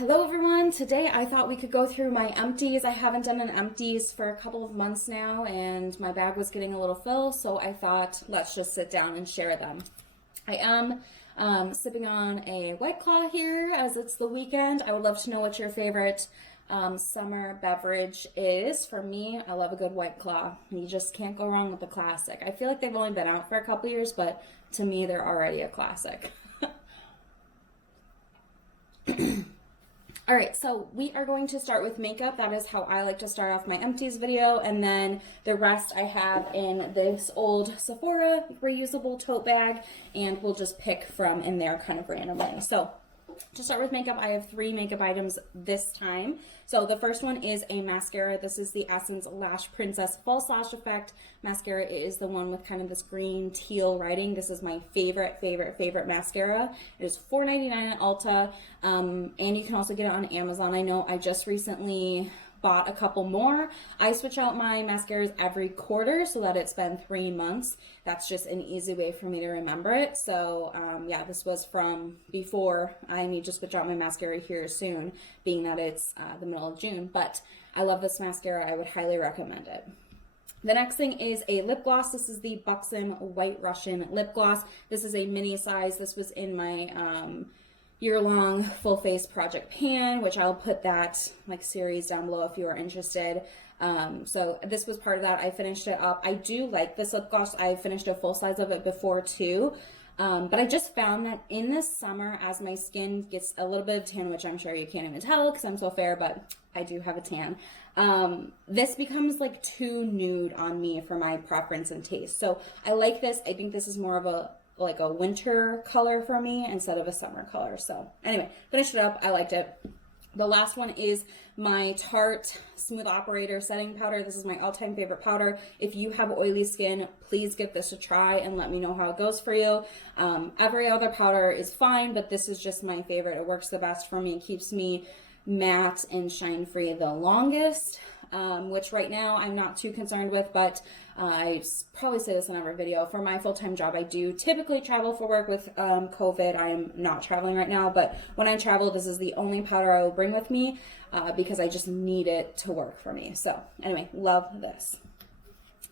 Hello everyone, today I thought we could go through my empties. I haven't done an empties for a couple of months now and my bag was getting a little full, so I thought let's just sit down and share them. I am sipping on a White Claw here as it's the weekend. I would love to know what your favorite summer beverage is. For me, I love a good White Claw. You just can't go wrong with a classic. I feel like they've only been out for a couple years, but to me they're already a classic. Alright, so we are going to start with makeup. That is how I like to start off my empties video, and then the rest I have in this old Sephora reusable tote bag, and we'll just pick from in there kind of randomly. So to start with makeup, I have 3 makeup items this time. So the first one is a mascara. This is the Essence Lash Princess False Lash Effect mascara. It is the one with kind of this green teal writing. This is my favorite mascara. It is $4.99 at Ulta, and you can also get it on Amazon. I know I just recently bought a couple more. I switch out my mascaras every quarter so that it's been 3 months. That's just an easy way for me to remember it. So yeah, this was from before. I need to switch out my mascara here soon, being that it's the middle of June. But I love this mascara. I would highly recommend it. The next thing is a lip gloss. This is the Buxom White Russian lip gloss. This is a mini size. This was in my year-long full face project pan, which I'll put that like series down below if you are interested. So this was part of that. I finished it up. I do like this lip gloss. I finished a full size of it before too. But I just found that in this summer, as my skin gets a little bit of tan, which I'm sure you can't even tell because I'm so fair, but I do have a tan, this becomes like too nude on me for my preference and taste. So I like this. I think this is more of a winter color for me instead of a summer color. So anyway, finished it up. I liked it. The last one is my Tarte Smooth Operator Setting Powder. This is my all-time favorite powder. If you have oily skin, please give this a try and let me know how it goes for you. Every other powder is fine, but this is just my favorite. It works the best for me. It keeps me matte and shine-free the longest, which right now I'm not too concerned with, but I probably say this in every video. For my full-time job, I do typically travel for work. With COVID, I am not traveling right now, but when I travel, this is the only powder I will bring with me because I just need it to work for me. So anyway, love this.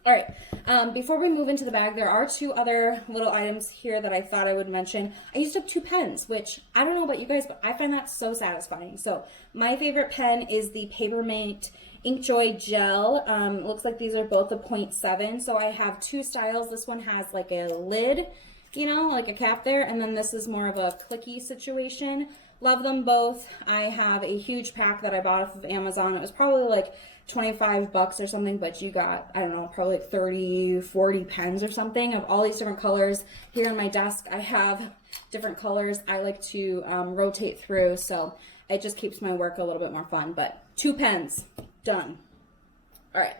All right, before we move into the bag, there are 2 other little items here that I thought I would mention. I used up 2 pens, which I don't know about you guys, but I find that so satisfying. So my favorite pen is the Papermate Inkjoy Gel. Looks like these are both a 0.7. So I have 2 styles. This one has like a lid, you know, like a cap there, and then this is more of a clicky situation. Love them both. I have a huge pack that I bought off of Amazon. It was probably like $25 or something, but you got, I don't know, probably like 30, 40 pens or something of all these different colors. Here on my desk, I have different colors I like to rotate through, so it just keeps my work a little bit more fun. But 2 pens, done. All right.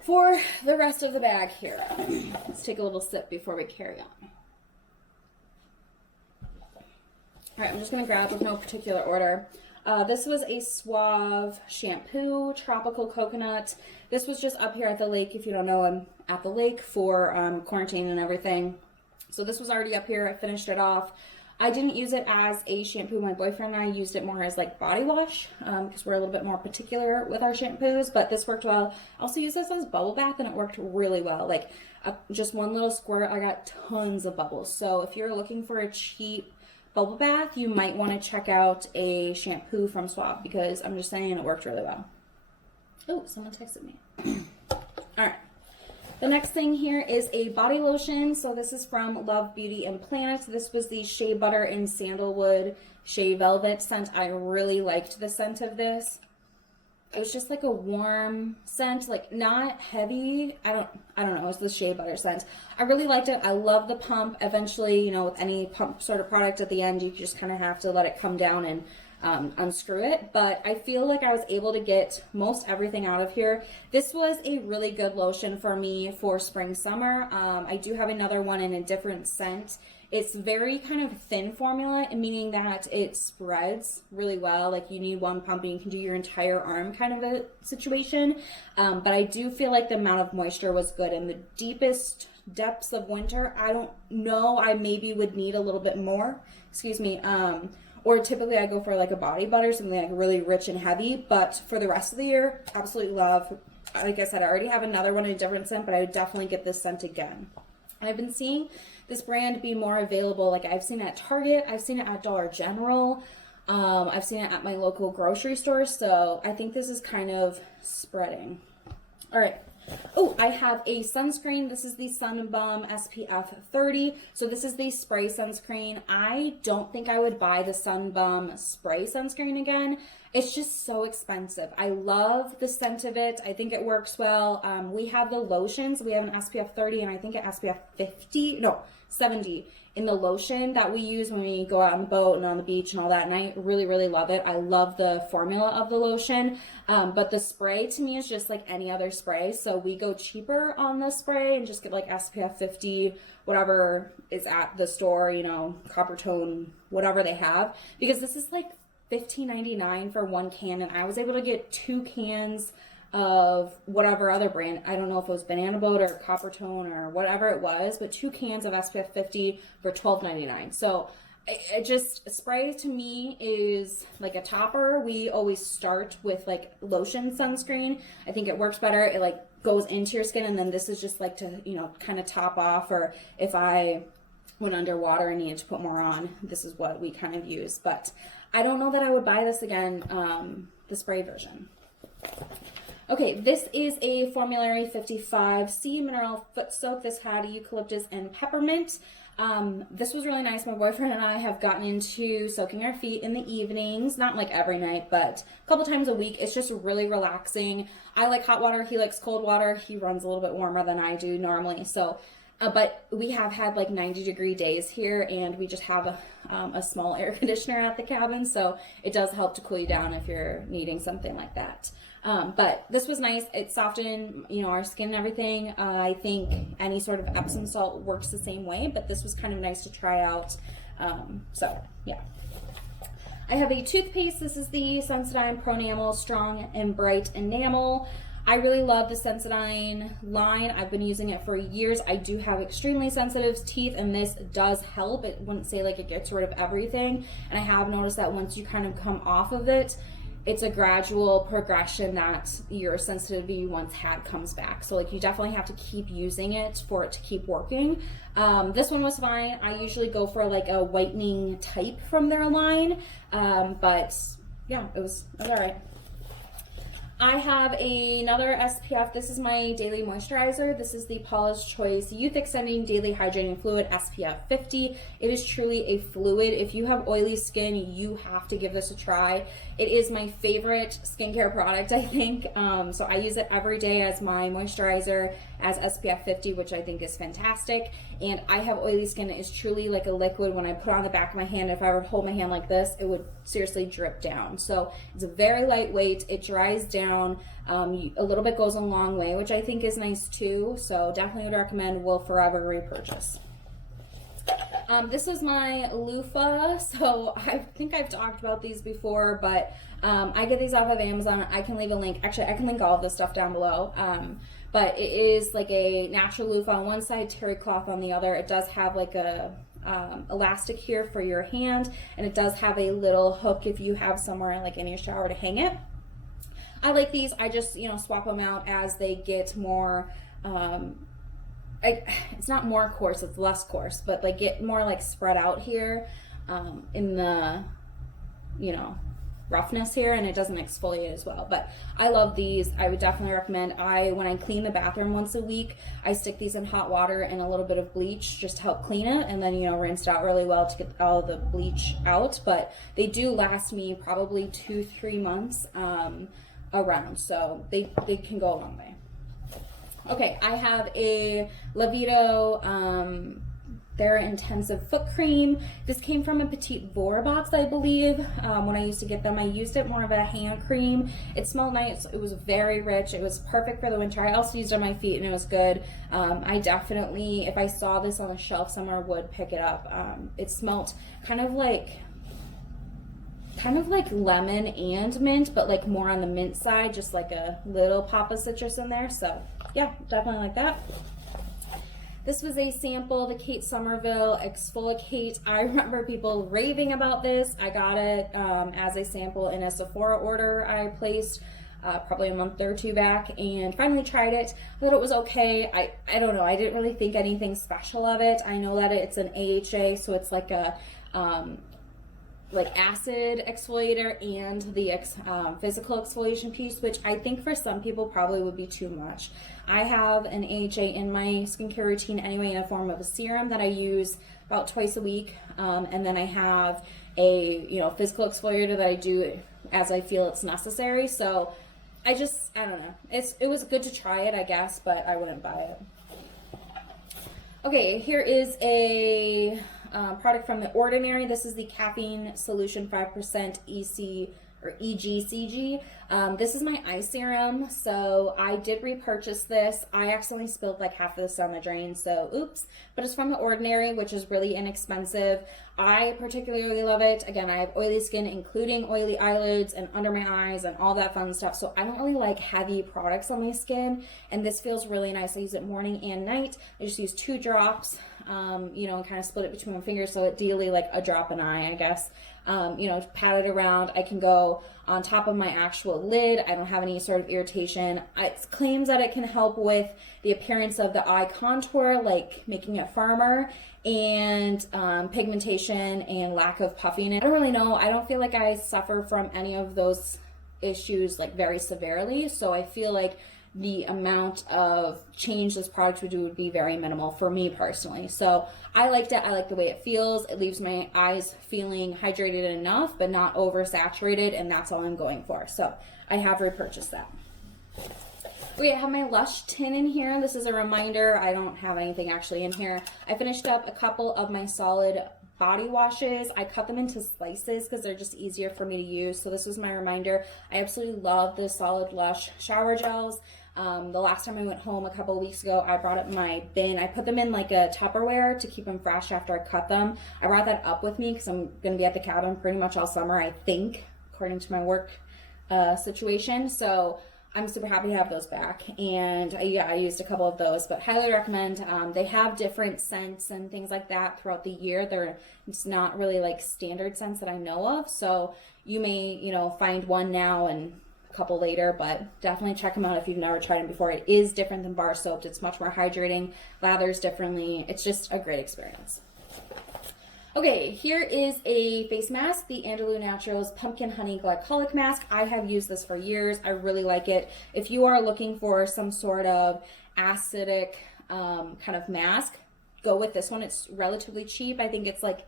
For the rest of the bag here, let's take a little sip before we carry on. All right, I'm just gonna grab with no particular order. This was a Suave Shampoo, Tropical Coconut. This was just up here at the lake. If you don't know, I'm at the lake for quarantine and everything. So this was already up here. I finished it off. I didn't use it as a shampoo. My boyfriend and I used it more as like body wash because we're a little bit more particular with our shampoos, but this worked well. I also used this as bubble bath and it worked really well. Like just one little squirt, I got tons of bubbles. So if you're looking for a cheap bubble bath, you might want to check out a shampoo from Suave because I'm just saying it worked really well. Oh, someone texted me. All right. The next thing here is a body lotion. So this is from Love Beauty and Planet. This was the Shea Butter and Sandalwood Shea Velvet scent. I really liked the scent of this. It was just like a warm scent, like not heavy. I don't know. It was the Shea Butter scent. I really liked it. I love the pump. Eventually, you know, with any pump sort of product at the end, you just kind of have to let it come down and unscrew it. But I feel like I was able to get most everything out of here. This was a really good lotion for me for spring, summer. I do have another one in a different scent. It's very kind of thin formula, meaning that it spreads really well. Like you need one pump and you can do your entire arm kind of a situation. But I do feel like the amount of moisture was good. In the deepest depths of winter, I don't know, I maybe would need a little bit more, Or typically I go for like a body butter, something like really rich and heavy. But for the rest of the year, absolutely love. Like I said, I already have another one in a different scent, but I would definitely get this scent again. I've been seeing this brand be more available. Like I've seen it at Target, I've seen it at Dollar General, I've seen it at my local grocery store. So I think this is kind of spreading. All right. Oh, I have a sunscreen. This is the SunBum SPF 30. So this is the spray sunscreen. I don't think I would buy the SunBum spray sunscreen again. It's just so expensive. I love the scent of it. I think it works well. We have the lotions. We have an SPF 30 and I think an SPF 70 in the lotion that we use when we go out on the boat and on the beach and all that. And I really, really love it. I love the formula of the lotion. But the spray to me is just like any other spray. So we go cheaper on the spray and just get like SPF 50, whatever is at the store, you know, copper tone, whatever they have. Because this is like $15.99 for one can. And I was able to get 2 cans of whatever other brand. I don't know if it was Banana Boat or Copper Tone or whatever it was, but 2 cans of SPF 50 for $12.99. So it just, spray to me is like a topper. We always start with like lotion sunscreen. I think it works better. It like goes into your skin, and then this is just like to, you know, kind of top off, or if I went underwater and needed to put more on, this is what we kind of use. But I don't know that I would buy this again, the spray version. Okay, this is a Formulary 55C Mineral Foot Soak. This had eucalyptus and peppermint. This was really nice. My boyfriend and I have gotten into soaking our feet in the evenings, not like every night, but a couple times a week. It's just really relaxing. I like hot water. He likes cold water. He runs a little bit warmer than I do normally. So, but we have had like 90-degree days here, and we just have a small air conditioner at the cabin. So it does help to cool you down if you're needing something like that. But this was nice. It softened, you know, our skin and everything. I think any sort of Epsom salt works the same way, but this was kind of nice to try out. So yeah. I have a toothpaste. This is the Sensodyne Pronamel Strong and Bright Enamel. I really love the Sensodyne line. I've been using it for years. I do have extremely sensitive teeth, and this does help. It wouldn't say like it gets rid of everything. And I have noticed that once you kind of come off of it, it's a gradual progression that your sensitivity you once had comes back. So like you definitely have to keep using it for it to keep working. This one was fine. I usually go for like a whitening type from their line. But yeah, it was all right. I have another SPF. This is my daily moisturizer. This is the Paula's Choice Youth Extending Daily Hydrating Fluid SPF 50. It is truly a fluid. If you have oily skin, you have to give this a try. It is my favorite skincare product, I think. So I use it every day as my moisturizer, as SPF 50, which I think is fantastic. And I have oily skin. It is truly like a liquid. When I put it on the back of my hand, if I were to hold my hand like this, it would seriously drip down. So it's very lightweight. It dries down. A little bit goes a long way, which I think is nice too. So definitely would recommend. Will forever repurchase. This is my loofah. So I think I've talked about these before, but I get these off of Amazon. I can leave a link. Actually, I can link all of this stuff down below. But it is like a natural loofah on one side, terry cloth on the other. It does have like a elastic here for your hand, and it does have a little hook if you have somewhere like in your shower to hang it. I like these. I just, you know, swap them out as they get more, it's not more coarse, it's less coarse, but they get more like spread out here in the, you know, roughness here, and it doesn't exfoliate as well. But I love these. I would definitely recommend. When I clean the bathroom once a week, I stick these in hot water and a little bit of bleach just to help clean it, and then, you know, rinse it out really well to get all the bleach out. But they do last me probably 2-3 months around, so they can go a long way. Okay, I have a Lavido their intensive foot cream. This came from a Petite Vor box, I believe. When I used to get them, I used it more of a hand cream. It smelled nice. It was very rich. It was perfect for the winter. I also used it on my feet, and it was good. I definitely, if I saw this on a shelf somewhere, would pick it up. It smelled kind of like lemon and mint, but like more on the mint side, just like a little pop of citrus in there. So yeah, definitely like that. This was a sample, the Kate Somerville Exfoliate. I remember people raving about this. I got it as a sample in a Sephora order I placed probably a month or two back, and finally tried it. I thought it was okay. I don't know, I didn't really think anything special of it. I know that it's an AHA, so it's like a like acid exfoliator and the physical exfoliation piece, which I think for some people probably would be too much. I have an AHA in my skincare routine anyway in a form of a serum that I use about twice a week, and then I have a physical exfoliator that I do as I feel it's necessary. So I don't know. It was good to try it, I guess, but I wouldn't buy it. Okay, here is a product from The Ordinary. This is the Caffeine Solution 5% EGCG. This is my eye serum, so I did repurchase this. I accidentally spilled like half of this down the drain, so oops. But it's from The Ordinary, which is really inexpensive. I particularly love it. Again, I have oily skin, including oily eyelids and under my eyes and all that fun stuff, so I don't really like heavy products on my skin, and this feels really nice. I use it morning and night. I just use 2 drops, and kind of split it between my fingers, so ideally like a drop an eye, I guess. Pat it around. I can go on top of my actual lid. I don't have any sort of irritation. It claims that it can help with the appearance of the eye contour, like making it firmer, and pigmentation and lack of puffiness. I don't really know. I don't feel like I suffer from any of those issues like very severely, so I feel like the amount of change this product would do would be very minimal for me personally. So I liked it. I like the way it feels. It leaves my eyes feeling hydrated enough, but not oversaturated, and that's all I'm going for. So I have repurchased that. Okay, I have my Lush tin in here. This is a reminder. I don't have anything actually in here. I finished up a couple of my solid body washes. I cut them into slices because they're just easier for me to use. So this was my reminder. I absolutely love the solid Lush shower gels. The last time I went home a couple of weeks ago, I brought up my bin. I put them in like a Tupperware to keep them fresh after I cut them. I brought that up with me because I'm going to be at the cabin pretty much all summer, I think, according to my work situation. So I'm super happy to have those back. And yeah, I used a couple of those, but highly recommend. They have different scents and things like that throughout the year. It's not really like standard scents that I know of. So you may, find one now and couple later, but definitely check them out if you've never tried them before. It is different than bar soap. It's much more hydrating, lathers differently. It's just a great experience. Okay, here is a face mask, the Andalou Naturals Pumpkin Honey Glycolic Mask. I have used this for years. I really like it. If you are looking for some sort of acidic kind of mask, go with this one. It's relatively cheap. I think it's like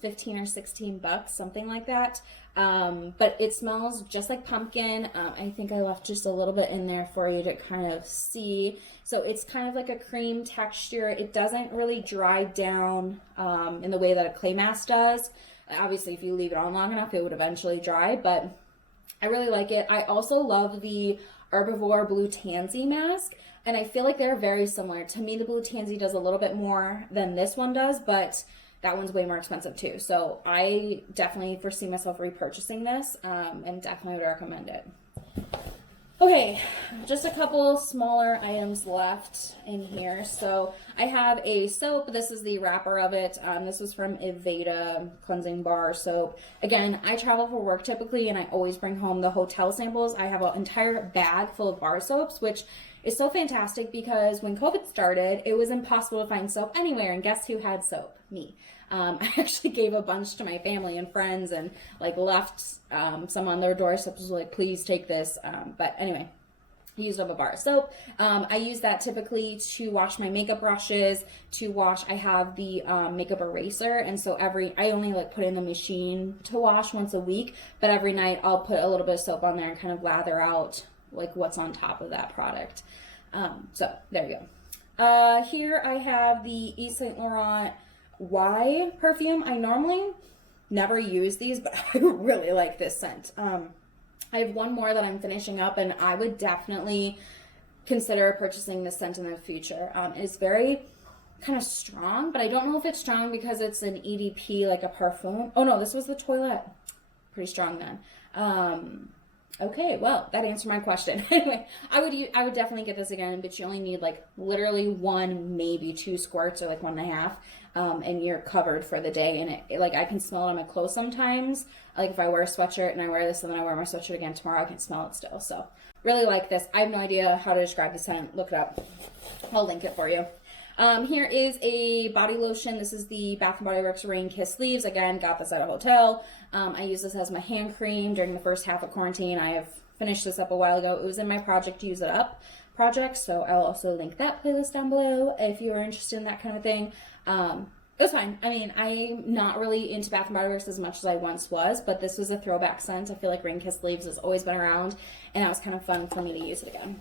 15 or 16 bucks, something like that. But it smells just like pumpkin. I think I left just a little bit in there for you to kind of see. So it's kind of like a cream texture. It doesn't really dry down in the way that a clay mask does. Obviously, if you leave it on long enough, it would eventually dry, but I really like it. I also love the Herbivore Blue Tansy mask, and I feel like they're very similar. To me, the Blue Tansy does a little bit more than this one does, but that one's way more expensive too. So I definitely foresee myself repurchasing this and definitely would recommend it. Okay, just a couple smaller items left in here. So I have a soap. This is the wrapper of it. This is from Aveda Cleansing Bar Soap. Again, I travel for work typically, and I always bring home the hotel samples. I have an entire bag full of bar soaps, which is so fantastic because when COVID started, it was impossible to find soap anywhere. And guess who had soap? Me. I actually gave a bunch to my family and friends and like left some on their doorsteps, was like, please take this. But anyway, I used up a bar of soap. I use that typically to wash my makeup brushes, I have the makeup eraser, and so I only like put in the machine to wash once a week, but every night I'll put a little bit of soap on there and kind of lather out like what's on top of that product. So there you go. Here I have the Yves Saint Laurent Y Perfume. I normally never use these, but I really like this scent. I have one more that I'm finishing up, and I would definitely consider purchasing this scent in the future. It's very kind of strong, but I don't know if it's strong because it's an EDP, like a parfum. Oh no, this was the Toilette. Pretty strong then. Okay, well, that answered my question. Anyway, I would definitely get this again, but you only need like literally one, maybe two squirts, or like 1.5, and you're covered for the day. And it like I can smell it on my clothes sometimes. Like if I wear a sweatshirt and I wear this and then I wear my sweatshirt again tomorrow, I can smell it still. So really like this. I have no idea how to describe the scent. Look it up. I'll link it for you. Here is a body lotion. This is the Bath & Body Works Rain Kiss Leaves. Again, got this at a hotel. I use this as my hand cream during the first half of quarantine. I have finished this up a while ago. It was in my project Use It Up project, so I'll also link that playlist down below if you are interested in that kind of thing. It was fine. I mean, I'm not really into Bath & Body Works as much as I once was, but this was a throwback scent. I feel like Rain Kiss Leaves has always been around, and that was kind of fun for me to use it again.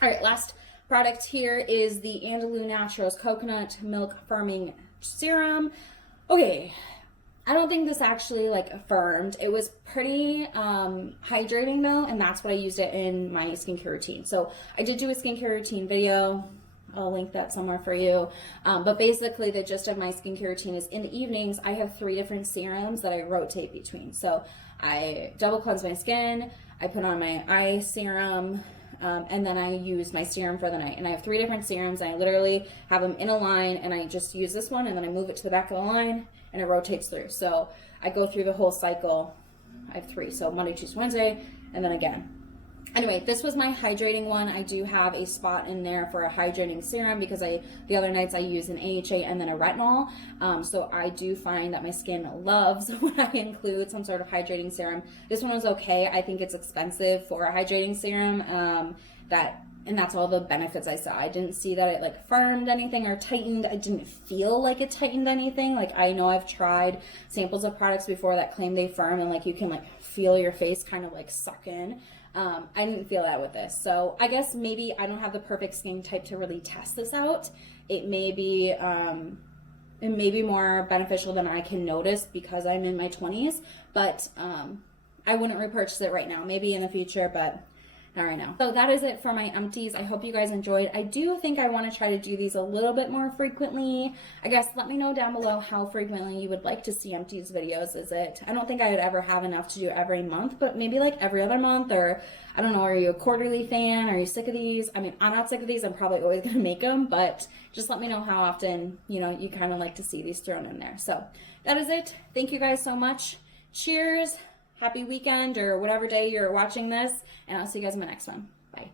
All right, last product here is the Andalou Naturals Coconut Milk Firming Serum. Okay, I don't think this actually like firmed. It was pretty hydrating though, and that's what I used it in my skincare routine. So I did do a skincare routine video. I'll link that somewhere for you. But basically the gist of my skincare routine is in the evenings, I have 3 different serums that I rotate between. So I double cleanse my skin, I put on my eye serum, and then I use my serum for the night. And I have 3 different serums, and I literally have them in a line, and I just use this one, and then I move it to the back of the line, and it rotates through. So I go through the whole cycle. I have 3, so Monday, Tuesday, Wednesday, and then again. Anyway, this was my hydrating one. I do have a spot in there for a hydrating serum because the other nights I use an AHA and then a retinol. So I do find that my skin loves when I include some sort of hydrating serum. This one was okay. I think it's expensive for a hydrating serum. And that's all the benefits I saw. I didn't see that it like firmed anything or tightened. I didn't feel like it tightened anything. Like I know I've tried samples of products before that claim they firm and like you can like feel your face kind of like suck in. I didn't feel that with this. So I guess maybe I don't have the perfect skin type to really test this out. It may be more beneficial than I can notice because I'm in my 20s, but I wouldn't repurchase it right now. Maybe in the future, but not right now. So that is it for my empties. I hope you guys enjoyed. I do think I want to try to do these a little bit more frequently. I guess let me know down below how frequently you would like to see empties videos. I don't think I would ever have enough to do every month, but maybe like every other month, or I don't know, are you a quarterly fan? Are you sick of these? I mean, I'm not sick of these. I'm probably always going to make them, but just let me know how often, you kind of like to see these thrown in there. So that is it. Thank you guys so much. Cheers. Happy weekend or whatever day you're watching this, and I'll see you guys in my next one. Bye.